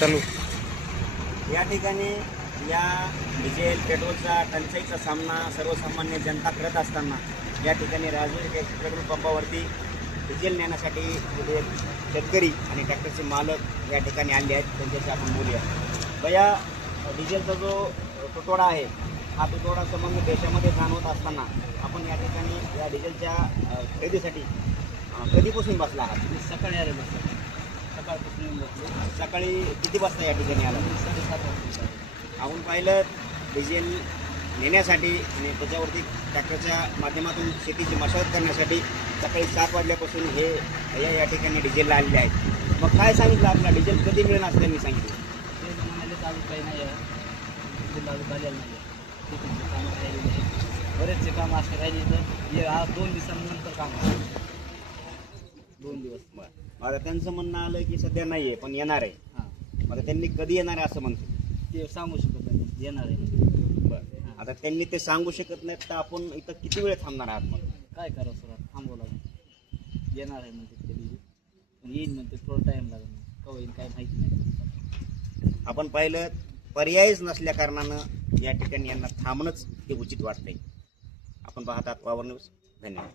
चालू. या ठिकाणी या डिझेल पेट्रोलचा टंचाईचा सामना सर्वसामान्य जनता करत असताना या ठिकाणी राजूर पेट्रोल पंपावरती डिझेल नेण्यासाठी शेतकरी आणि ट्रॅक्टरचे मालक या ठिकाणी आले आहेत. त्यांच्याशी आपण बोलूया. भैया, डिझेलचा जो तुटवडा आहे हा तुटवडा संबंध देशामध्ये जाणवत असताना आपण या ठिकाणी या डिझेलच्या खरेदीसाठी कधीपासून बसला आहात? सकाळी आलेलो सकाळपासून येऊन बसलो. सकाळी किती वाजता या ठिकाणी आला? 7:30 वाजता. आपण पाहिलं डिझेल नेण्यासाठी आणि त्याच्यावरती ट्रॅक्टरच्या माध्यमातून शेतीची मशागत करण्यासाठी सकाळी 7 वाजल्यापासून हे या ठिकाणी डिझेलला आलेले आहेत. मग काय सांगितलं आपला डिझेल कधी मिळेल असं त्यांनी सांगितलं? ते म्हणाले चालू काही नाही आहे, ते चालू झालेलं नाही आहे. शेतीचे कामं राहिलेले आहेत, बरेचसे कामं असे राहिले तर आज 2 दिवसांनंतर काम आहे. 2 दिवस. आता त्यांचं म्हणणं आलं की सध्या नाही आहे पण येणार आहे. हां, आता त्यांनी कधी येणार आहे असं म्हणते. ते सांगू शकत नाही, येणार आहे. बरं, आता त्यांनी ते सांगू शकत नाहीत तर आपण इथं किती वेळ थांबणार आहात? मग काय करावं सर, थांबवं लागेल. येणार आहे म्हणते कधी, पण येईल म्हणते, थोडा टाईम लागेल. केव्हा येईल काय माहिती नाही. आपण पाहिलं पर्यायच नसल्या कारणानं या ठिकाणी यांना थांबणंच हे उचित वाटतंय. आपण पाहतात पॉवर न्यूज. धन्यवाद.